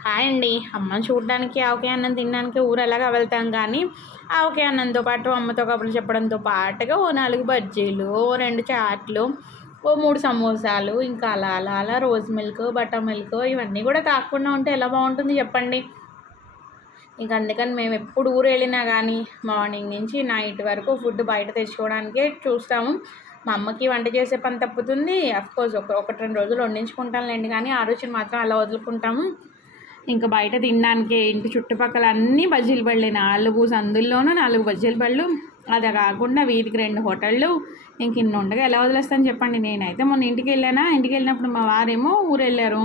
Hi అండి. అమ్మ చూడడానికి ఆవకే అన్నం తినడానికి ఊరు ఎలాగా వెళ్తాం కానీ ఆవకే అన్నంతో పాటు అమ్మతో కబుర్లు చెప్పడంతో పాటుగా ఓ నాలుగు బజ్జీలు ఓ రెండు చాట్లు ఓ మూడు సమోసాలు ఇంకా అలా అలా అలా రోజ్ మిల్క్ బటర్ మిల్క్ ఇవన్నీ కూడా కాకుండా ఉంటే ఎలా బాగుంటుంది చెప్పండి? ఇంక అందుకని మేము ఎప్పుడు ఊరు వెళ్ళినా కానీ మార్నింగ్ నుంచి నైట్ వరకు ఫుడ్ బయట తెచ్చుకోవడానికే చూస్తాము. మా అమ్మకి వంట చేసే పని తప్పుతుంది. అఫ్కోర్స్ ఒక ఒకటి రెండు రోజులు వండించుకుంటానులేండి కానీ ఆ రోజున మాత్రం అలా వదులుకుంటాము. ఇంకా బయట తినడానికి ఇంటి చుట్టుపక్కల అన్ని బజ్జీలు పళ్ళే నాలుగు సందుల్లోనూ నాలుగు బజ్జీలు పళ్ళు అది కాకుండా వీధికి రెండు హోటళ్ళు. ఇంక ఇన్ని ఉండగా ఎలా వదిలేస్తాను చెప్పండి. నేనైతే మొన్న ఇంటికి వెళ్ళానా. ఇంటికి వెళ్ళినప్పుడు మా వారేమో ఊరు వెళ్ళారు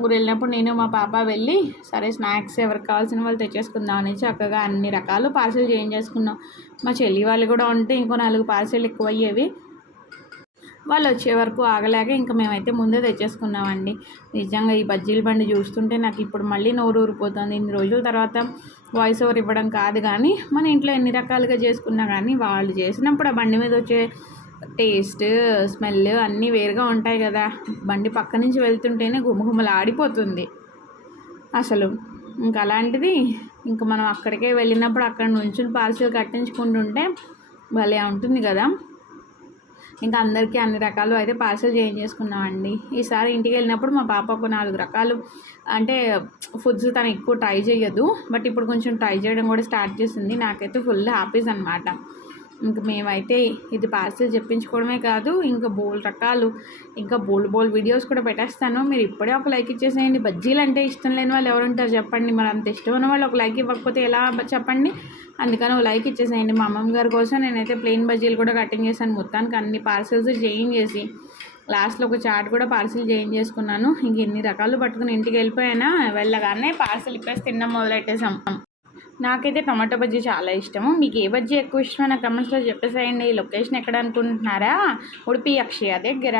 ఊరు వెళ్ళినప్పుడు నేను మా పాప వెళ్ళి సరే స్నాక్స్ ఎవరికి కావాల్సిన వాళ్ళు తెచ్చేసుకుందాం అని చక్కగా అన్ని రకాలు పార్సెల్ చేంజ్ చేసుకున్నాం. మా చెల్లి వాళ్ళు కూడా ఉంటే ఇంకో నాలుగు పార్సల్ ఎక్కువ అయ్యేవి వాళ్ళు వచ్చే వరకు ఆగలేక ఇంకా మేమైతే ముందే తెచ్చేసుకున్నామండి. నిజంగా ఈ బజ్జీల బండి చూస్తుంటే నాకు ఇప్పుడు మళ్ళీ నోరు ఊరిపోతుంది ఇన్ని రోజుల తర్వాత వాయిస్ ఓవర్ ఇవ్వడం కాదు కానీ మన ఇంట్లో ఎన్ని రకాలుగా చేసుకున్నా కానీ వాళ్ళు చేసినప్పుడు ఆ బండి మీద వచ్చే టేస్ట్ స్మెల్ అన్నీ వేరుగా ఉంటాయి కదా. బండి పక్క నుంచి వెళ్తుంటేనే గుమగుమలు ఆడిపోతుంది. అసలు ఇంకా అలాంటిది ఇంకా మనం అక్కడికే వెళ్ళినప్పుడు అక్కడ నుంచి పార్సిల్ కట్టించుకుంటుంటే భలే ఉంటుంది కదా. ఇంకా అందరికీ అన్ని రకాలు అయితే పార్సల్ చేంజ్ చేసుకున్నామండి. ఈసారి ఇంటికి వెళ్ళినప్పుడు మా పాప ఒక నాలుగు రకాలు అంటే ఫుడ్స్ తను ఎక్కువ ట్రై చేయదు. బట్ ఇప్పుడు కొంచెం ట్రై చేయడం కూడా స్టార్ట్ చేసింది. నాకైతే ఫుల్ హ్యాపీస్ అనమాట ఇంక మేమైతే ఇది పార్సల్ చెప్పించుకోవడమే కాదు ఇంకా బోల్ రకాలు ఇంకా బోల్ బోల్ వీడియోస్ కూడా పెట్టేస్తాను. మీరు ఇప్పుడే ఒక లైక్ ఇచ్చేసేయండి. బజ్జీలు అంటే ఇష్టం లేని వాళ్ళు ఎవరు ఉంటారు చెప్పండి. మరి అంత ఇష్టం ఉన్న వాళ్ళు ఒక లైక్ ఇవ్వకపోతే ఎలా చెప్పండి. అందుకని ఒక లైక్ ఇచ్చేసేయండి. మా అమ్మమ్మ గారి కోసం నేనైతే ప్లెయిన్ బజ్జీలు కూడా కటింగ్ చేశాను. మొత్తానికి అన్ని పార్సల్స్ చేంజ్ చేసి లాస్ట్లో ఒక చాట్ కూడా పార్సిల్ చేంజ్ చేసుకున్నాను. ఇంక ఎన్ని రకాలు పట్టుకుని ఇంటికి వెళ్ళిపోయానా? వెళ్ళగానే పార్సిల్ ఇప్పేసి తిన్నాం మొదలెట్టేసాం నాకైతే టమాటో బజ్జీ చాలా ఇష్టము. మీకు ఏ బజ్జీ ఎక్కువ ఇష్టమో నా కమెంట్స్లో చెప్పేసేయండి. లొకేషన్ ఎక్కడ అనుకుంటున్నారా? ఉడిపి అక్షయ దగ్గర.